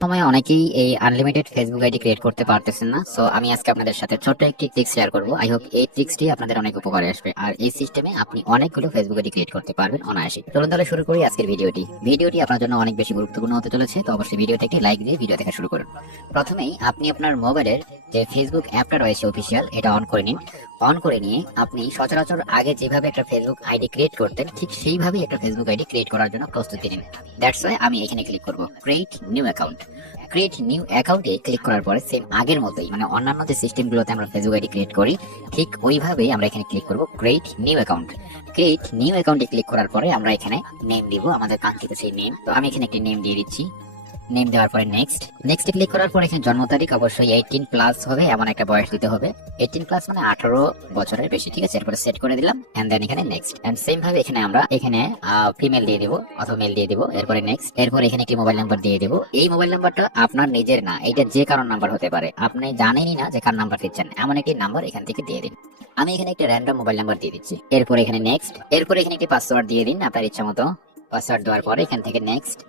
সময় অনেকেই এই আনলিমিটেড ফেসবুক আইডি ক্রিয়েট করতে পারতেছেন না। সো আমি আজকে আপনাদের সাথে ছোট্ট একটি ট্রিক্স শেয়ার করব। আই হোপ এই ট্রিক্সটি আপনাদের অনেক উপকারে আসবে, আর এই সিস্টেমে আপনি অনেকগুলো ফেসবুক আইডি ক্রিয়েট করতে পারবেন অনায়াসে। চলুন তাহলে শুরু করি আজকের ভিডিওটি আপনার জন্য অনেক বেশি গুরুত্বপূর্ণ হতে চলেছে, তো অবশ্যই ভিডিওতে একটি লাইক দিয়ে ভিডিও দেখা শুরু করুন। প্রথমেই আপনি আপনার মোবাইলের যে ফেসবুক অ্যাপটা রয়েছে অফিসিয়াল, এটা অন করে নিন। অন করে নিয়ে আপনি সচরাচর আগে যেভাবে একটা ফেসবুক আইডি ক্রিয়েট করতেন, ঠিক সেইভাবেই একটা ফেসবুক আইডি ক্রিয়েট করার জন্য প্রস্তুতি নিন। দ্যাটস ওয়াই আমি এখানে ক্লিক করব create new account. Create new অ্যাকাউন্টে ক্লিক করার পরে সেম আগের মতোই, মানে অন্যান্য যে সিস্টেমগুলোতে আমরা ফেসবুক আইডি ক্রিয়েট করি ঠিক ওইভাবেই আমরা এখানে ক্লিক করব create new account. Create new অ্যাকাউন্টে ক্লিক করার পরে আমরা এখানে নেম দিব, আমাদের কাঙ্ক্ষিত সেই নেম। তো আমি এখানে একটি নেম দিয়ে দিচ্ছি। নেম দেওয়ার পরে নেক্সট ক্লিক করার পর এখানে জন্ম তারিখ অবশ্যই 18 প্লাস হবে, এমন একটা বয়স দিতে হবে। 18 প্লাস মানে 18 বছরের বেশি, ঠিক আছে। এরপরে সেট করে দিলাম এন্ড দেন এখানে নেক্সট। এন্ড সেম ভাবে এখানে আমরা ফিমেল দিয়ে দিব অথবা মেল দিয়ে দিব। এরপরে নেক্সট। এরপর এখানে একটি মোবাইল নাম্বার দিয়ে দিব। এই মোবাইল নাম্বারটা আপনার নিজের না, এটা যে কারোর নাম্বার হতে পারে, আপনি জানেনই না যে কার নাম্বার দিচ্ছেন, এমন একটি নাম্বার এখান থেকে দিয়ে দিন। আমি এখানে একটা র্যান্ডম মোবাইল নাম্বার দিয়ে দিচ্ছি। এরপর এখানে নেক্সট। এরপর এখানে একটি পাসওয়ার্ড দিয়ে দিন আপনার ইচ্ছা মতো। পাসওয়ার্ড দেওয়ার পরে এখান থেকে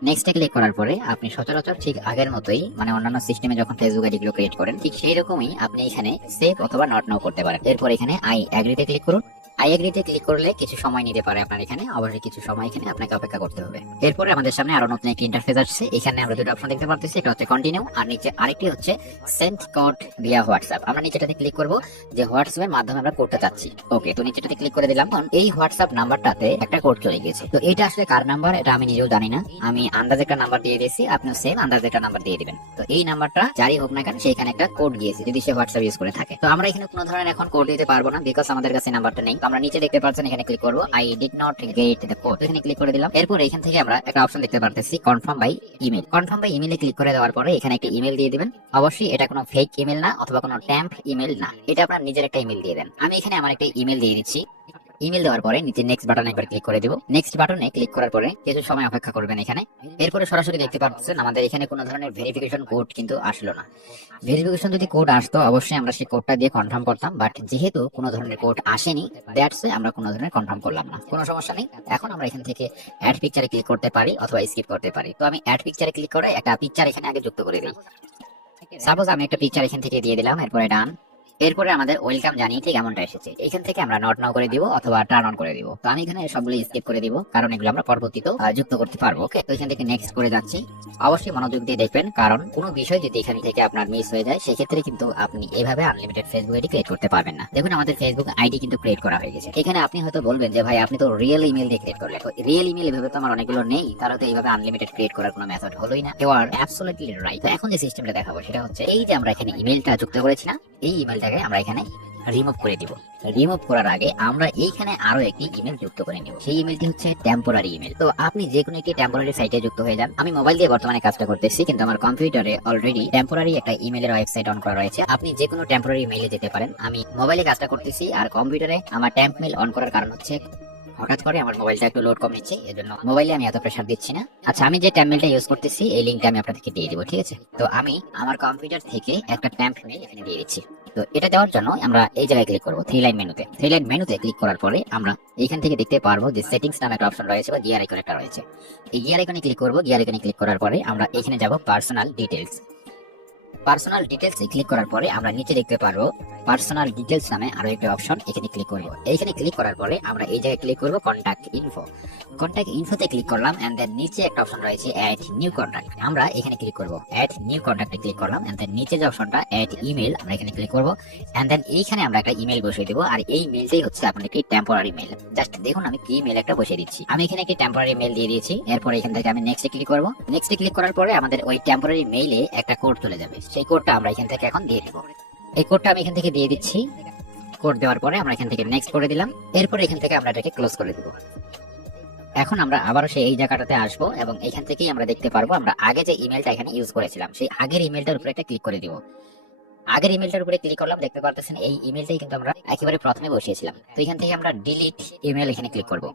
নেক্সটে ক্লিক করার পরে আপনি সচরাচর ঠিক আগের মতোই, মানে অন্যান্য সিস্টেমে যখন ফেসবুক আইডি গুলো ক্রিয়েট করেন ঠিক সেই রকমই আপনি এখানে সেভ অথবা নট নাও করতে পারেন। এরপর এখানে আই এগ্রিতে ক্লিক করুন। আই এগ্রিতে ক্লিক করলে কিছু সময় নিতে পারে আপনার, এখানে অবশ্যই কিছু সময় এখানে আপনাকে অপেক্ষা করতে হবে। এরপরে আমাদের সামনে আরো নতুন একটি ইন্টারফেস আসছে। এখানে আমরা দুটো অপশন দেখতে পাচ্ছি, একটা হচ্ছে কন্টিনিউ আর নিচে আরেকটি হচ্ছে সেন্ড কোড ভিয়া হোয়াটসঅ্যাপ। আমরা নিচেটাতে ক্লিক করব যে হোয়াটসঅ্যাপের মাধ্যমে আমরা কোডটা চাচ্ছি। ওকে, তো নিচেটাতে ক্লিক করে দিলাম। এই হোয়াটসঅ্যাপ নাম্বারটাতে একটা কোড চলে গেছে। তো এটা আসলে কার নাম্বার এটা আমি নিজেও জানি না, আমি আন্দাজে একটা নাম্বার দিয়ে দিয়েছি, আপনিও সেম আন্দাজে একটা নাম্বার দিয়ে দিবেন। তো এই নাম্বারটা যারই হোক না কেন সেখানে একটা কোড গিয়েছে, যদি সে হোয়াটসঅ্যাপ ইউজ করে থাকে। তো আমরা এখানে কোনো ধরনের এখন কোড দিতে পারবো না, বিকজ আমাদের কাছে নাম্বারটা নেই। তো আমরা নিচে দেখতে পাচ্ছেন এখানে ক্লিক করবো I did not get the code, এখানে ক্লিক করে দিলাম। এরপর এখান থেকে আমরা একটা অপশন দেখতে পারতেছি confirm by email. Confirm by ইমেলে ক্লিক করে দেওয়ার পরে এখানে একটা ইমেল দিয়ে দিবেন। অবশ্যই এটা কোনো ফেক ইমেল না অথবা কোনো ট্যাম্প ইমেল না, এটা আপনার নিজের একটা ইমেল দিয়ে দেন। আমি এখানে আমার একটা ইমেল দিয়ে দিচ্ছি। ইমেল দেওয়ার পরে নিচে নেক্সট বাটনে একবার ক্লিক করে দিব। নেক্সট বাটনে ক্লিক করার পরে কিছু সময় অপেক্ষা করবেন এখানে। এরপরে সরাসরি দেখতে পাচ্ছেন আমাদের এখানে কোনো ধরনের ভেরিফিকেশন কোড কিন্তু আসলো না। ভেরিফিকেশন যদি কোড আসতো অবশ্যই আমরা সেই কোডটা দিয়ে কনফার্ম করতাম, বাট যেহেতু কোনো ধরনের কোড আসেনি দ্যাটস আমরা কোনো ধরনের কনফার্ম করলাম না। কোনো সমস্যা নেই। এখন আমরা এখান থেকে অ্যাড পিকচারে ক্লিক করতে পারি অথবা স্কিপ করতে পারি। তো আমি অ্যাড পিকচারে ক্লিক করে একটা পিকচার এখানে আগে যুক্ত করে দিই। সাপোজ আমি একটা পিকচার এখান থেকে দিয়ে দিলাম, এরপরে ডান। এরপরে আমাদের ওয়েলকাম জানিয়ে ঠিক এমনটা এসেছে। এখান থেকে আমরা নট নাও করে দিব অথবা টার্ন অন করে দিব। তো আমি এখানে সবগুলো স্কিপ করে দিব, কারণ এগুলো আমরা পরবর্তীতেও যুক্ত করতে পারবো। ওকে, তো এখান থেকে নেক্সট করে যাচ্ছি। অবশ্যই মনোযোগ দিয়ে দেখবেন, কারণ কোনো বিষয় যদি এখান থেকে আপনার মিস হয়ে যায় সেক্ষেত্রে কিন্তু আপনি এভাবে আনলিমিটেড ফেসবুক আইডি ক্রিয়েট করতে পারবেন না। দেখুন আমাদের ফেসবুক আইডি কিন্তু ক্রিয়েট করা হয়ে গেছে। এখানে আপনি হয়তো বলবেন যে ভাই আপনি তো রিয়েল ইমেল দিয়ে ক্রিয়েট করলেন। তো রিয়েল ইমেল এভাবে তো আমার অনেকগুলো নেই, তাহলে তো এইভাবে আনলিমিটেড ক্রিয়েট করার কোনো মেথড হলোই না। You are absolutely right. এখন যে সিস্টেমটা দেখাবো সেটা হচ্ছে এই যে আমরা এখানে ইমেলটা যুক্ত করেছি না, এই ইমেলটাকে আমরা এখানে রিমুভ করে দিব। রিমুভ করার আগে আমরা এইখানে আরো একটি ইমেল যুক্ত করে নিব। সেই ইমেলটি হচ্ছে টেম্পোরারি ইমেল। তো আপনি যে কোনো একটি টেম্পোরারি সাইটে যুক্ত হয়ে যান। আমি মোবাইল দিয়ে বর্তমানে কাজটা করতেছি, কিন্তু আমার কম্পিউটারে অলরেডি টেম্পোরারি একটা ইমেলের ওয়েবসাইট অন করা রয়েছে। আপনি যে কোনো টেম্পোরারি মেইলে যেতে পারেন। আমি মোবাইলে কাজটা করতেছি আর কম্পিউটারে আমার টেম্প মেল অন করার কারণ হচ্ছে হঠাৎ করে আমার মোবাইলটা একটু লোড কম নিচ্ছে, এজন্য মোবাইলে আমি এত প্রেসার দিচ্ছি না। আচ্ছা, আমি যে ট্যাম্প মেলটা ইউজ করতেছি এই লিংকটা আমি আপনাদেরকে দিয়ে দিব, ঠিক আছে। তো আমি আমার কম্পিউটার থেকে একটা ট্যাম্প মেল এখানে দিয়ে দিচ্ছি। তো এটা দেওয়ার জন্য আমরা এই জায়গায় ক্লিক করবো থ্রি লাইন মেনুতে ক্লিক করার পরে আমরা এখান থেকে দেখতে পারবো যে সেটিংস নামে একটা অপশন রয়েছে বা গিয়ার আইকন একটা রয়েছে। এই গিয়ার আইকনে ক্লিক করবো। গিয়ার আইকনে ক্লিক করার পরে আমরা এখানে যাব পার্সোনাল ডিটেলস ক্লিক করার পরে আমরা নিচে দেখতে পারবো পার্সোনাল ডিটেলস নামে আরো একটা অপশন, এখানে ক্লিক করব। এইখানে ক্লিক করার পরে আমরা এই জায়গায় ক্লিক করব কন্টাক্ট ইনফোতে ক্লিক করলাম এন্ড দেন নিচে একটা অপশন রয়েছে অ্যাড নিউ কন্টাক্ট, আমরা এখানে ক্লিক করব। অ্যাড নিউ কন্টাক্টে ক্লিক করলাম এন্ড দেন নিচে যে অপশনটা অ্যাড ইমেল আমরা এখানে ক্লিক করব এন্ড দেন এইখানে আমরা একটা ইমেল বসিয়ে দেব। আর এই মেলটাই হচ্ছে আপনার একটি টেম্পোরারি মেল। জাস্ট দেখুন আমি কি মেল একটা বসিয়ে দিচ্ছি। আমি এখানে একটি টেম্পোরারি মেল দিয়ে দিয়েছি। এরপর এখান থেকে আমি নেক্সটে ক্লিক করব। নেক্সটে ক্লিক করার পরে আমাদের ওই টেম্পোরারি মেইলে একটা কোড চলে যাবে। সেই কোডটা আমরা এখান থেকে এখন দিয়ে দিব। এই কোডটা আমি এখান থেকে দিয়ে দিচ্ছি। কোড দেওয়ার পরে আমরা এখান থেকে নেক্সট করে দিলাম। এরপর এখান থেকে আমরা এটাকে ক্লোজ করে দিব। এখন আমরা আবারও সেই এই জায়গাটাতে আসবো এবং এখান থেকেই আমরা দেখতে পারবো আমরা আগে যে ইমেলটা এখানে ইউজ করেছিলাম সেই আগের ইমেলটার উপরে একটা ক্লিক করে দিব। আগের ইমেলটার উপরে ক্লিক করলাম, দেখতে পারতেছেন এই ইমেলটাই কিন্তু আমরা একেবারে প্রথমে বসিয়েছিলাম। তো এখান থেকে আমরা ডিলিট ইমেল এখানে ক্লিক করব।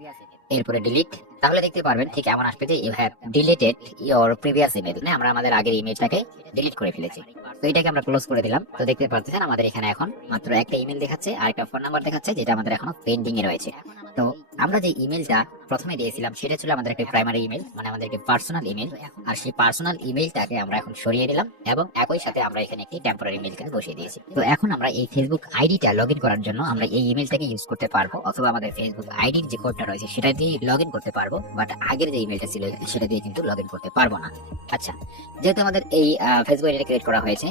এরপরে ডিলিট, তাহলে দেখতে পারবেন ঠিক এমন আসবে যে you have deleted your previous email. না, আমরা আমাদের আগের ইমেলটাকে ডিলিট করে ফেলেছি। তো এটাকে আমরা ক্লোজ করে দিলাম। তো দেখতে পাচ্ছেন আমাদের এখানে এখন মাত্র একটা ইমেল দেখাচ্ছে আর একটা ফোন নাম্বার দেখাচ্ছে, যেটা আমাদের এখনো পেন্ডিং এ রয়েছে। তো আমরা যে ইমেলটা প্রথমে দিয়েছিলাম সেটা ছিল আমাদের একটা প্রাইমারি ইমেল, মানে আমাদের একটা পার্সোনাল ইমেল। আর সেই পার্সোনাল ইমেলটাকে আমরা এখন সরিয়ে নিলাম এবং একই সাথে আমরা এখানে একটি টেম্পোরারি ইমেল কিন্তু বসিয়ে দিয়েছি। তো এখন আমরা এই ফেসবুক আইডিটা লগ ইন করার জন্য আমরা এই ইমেলটাকে ইউজ করতে পারবো, অথবা আমাদের ফেসবুক আইডির যে কোডটা রয়েছে সেটা দিয়ে লগ ইন করতে পারবো, বাট আগের যে ইমেলটা ছিল সেটা দিয়ে কিন্তু লগ ইন করতে পারবো না। আচ্ছা, যেহেতু আমাদের এই ফেসবুক আইডিটা ক্রিয়েট করা হয়েছে,